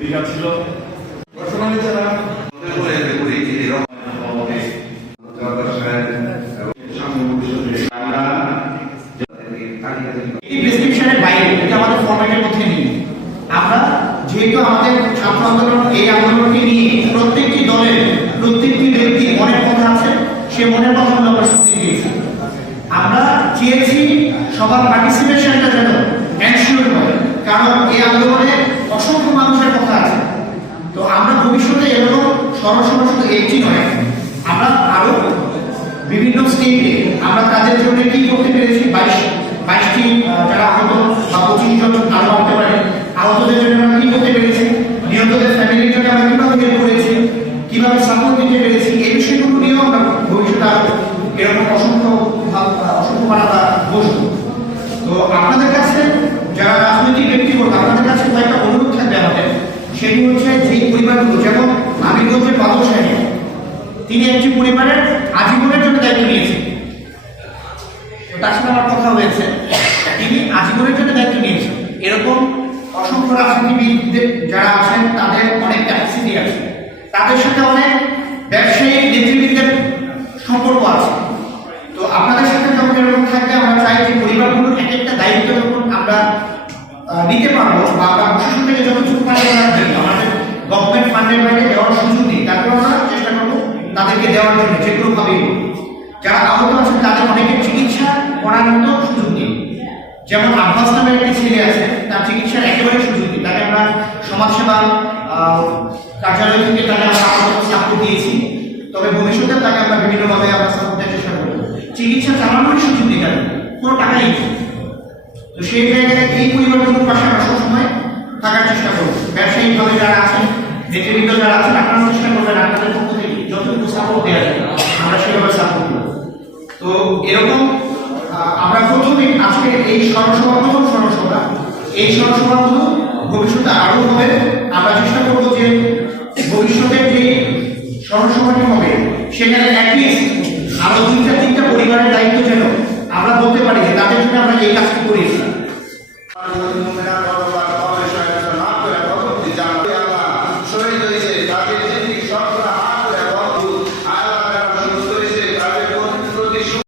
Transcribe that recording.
দীঘা ছিল। বর্তমানে যারা এই প্রেসক্রিপশনের বাইরে এটা আমাদের ফরম্যাটের মধ্যে নেই। আমরা যেহেতু আমাদের ছাত্র আন্দোলন এই আন্দোলনকে নিয়ে প্রত্যেকটি দলের প্রত্যেকটি ব্যক্তি মনের কথা আছে সে মনের কথা চেয়েছি সবার পার্টিসিপেশনটা যেন এনশিওর হয়। কারণ এই আন্দোলনে অসংখ্য মানুষের কথা আছে। তো আমরা ভবিষ্যতে এরকম সরাসরি শুধু একটি নয়, আমরা আরও বিভিন্ন স্টেটে তো আপনাদের কাছে যারা রাজনৈতিক ব্যক্তিগত আপনাদের কাছে কয়েকটা অনুরোধ থাকবে আমাদের। সেটি হচ্ছে যে পরিবারগুলো, যেমন আমিরগঞ্জের বাদল সাহেব, তিনি একটি পরিবারের আজীবনের জন্য দায়িত্ব নিয়েছেন। তার সাথে আমার কথা হয়েছে। তিনি আজীবনের জন্য দায়িত্ব নিয়েছেন। এরকম অসংখ্য রাজনীতিবিদদের যারা আছেন, তাদের অনেক ক্যাপাসিটি আছে। তাদের সাথে অনেক ব্যবসায়ী নেতৃবৃন্দের সম্পর্ক আছে তো আপনাদের সাথে যখন এরকম থাকবে আমরা চাই যে পরিবারগুলোর এক একটা দায়িত্ব যখন আমরা নিতে পারব বা আমরা প্রশাসন থেকে ফান্ড আমাদের গভর্নমেন্ট ফান্ডের বাইরে দেওয়ার সুযোগ নেই। তারপর আমরা চেষ্টা করব তাদেরকে দেওয়ার জন্য যারা আহত আছেন, তাদের চিকিৎসা করার মতো সুযোগ নেই। যেমন আব্বাস একটি ছেলে আছে, তার চিকিৎসার একেবারে সুযোগ নেই। তাকে আমরা সমাজসেবা কার্যালয় থেকে তাকে আমরা দিয়েছি। তবে ভবিষ্যতে তাকে আমরা বিভিন্নভাবে আমরা দেওয়ার চেষ্টা করব। চিকিৎসা চালানোর সুযোগ নেই তাদের। কোনো টাকাই নেই। তো সেই জায়গায় এই পরিবারগুলোর পাশে আমরা সবসময় থাকার চেষ্টা করব। যারা আছেন যারা আছেন আপনারা চেষ্টা করবেন আপনাদের পক্ষ থেকে যতটুকু সাপোর্ট দেওয়া যায়, আমরা সেভাবে সাপোর্ট তো এরকম আমরা প্রথমে আজকে এই প্রথম এই ভবিষ্যতে আরও হবে। আমরা চেষ্টা করব যে ভবিষ্যতে যে স্মরণসভাটি হবে, সেখানে অ্যাটলিস্ট আরও দুইটা তিনটা পরিবারের দায়িত্ব যেন আমরা বলতে পারি যে তাদের জন্য আমরা Numenor